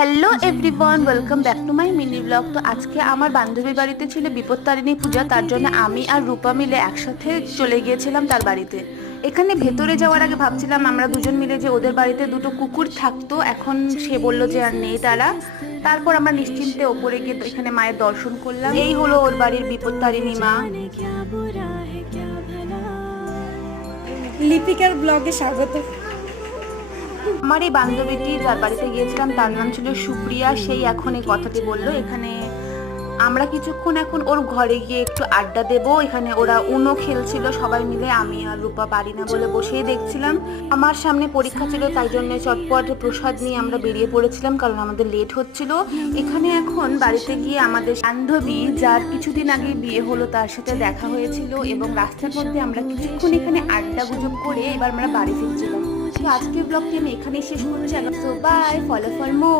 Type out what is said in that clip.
Hello everyone, welcome back to my mini blog. তো আজকে আমার বান্ধবীর বাড়িতে ছিল বিপত্তারিণী পূজা, তার জন্য আমি আর রূপা মিলে একসাথে চলে গিয়েছিলাম তার বাড়িতে। এখানে ভেতরে যাওয়ার আগে ভাবছিলাম আমরা দুজন মিলে যে ওদের বাড়িতে দুটো কুকুর থাকতো, এখন সে বলল যে আর নেই তারা। তারপর আমরা নিশ্চিন্তে ওপরে গিয়ে এখানে মায়ের দর্শন করলাম। এই হলো ওর বাড়ির বিপত্তারিণী মা। লিপিকার ব্লগে স্বাগত। আমার এই বান্ধবীটি যার বাড়িতে গিয়েছিলাম তার নাম ছিল সুপ্রিয়া, সেই এখন এই কথাটি বললো। এখানে আমরা কিছুক্ষণ এখন ওর ঘরে গিয়ে একটু আড্ডা দেব। এখানে ওরা উনো খেলছিল সবাই মিলে, আমি আর রূপা পারি না বলে বসেই দেখছিলাম। আমার সামনে পরীক্ষা ছিল, তাই জন্য চটপট প্রসাদ নিয়ে আমরা বেরিয়ে পড়েছিলাম, কারণ আমাদের লেট হচ্ছিল। এখানে এখন বাড়িতে গিয়ে আমাদের বান্ধবী যার কিছুদিন আগে বিয়ে হলো তার সাথে দেখা হয়েছিল, এবং রাস্তার মধ্যে আমরা কিছুক্ষণ এখানে আড্ডা গুজব করে এবার আমরা বাড়ি ফিরছিলাম। তো আজকের ব্লগটি আমি এখানেই শেষ করছি। So bye, follow for more.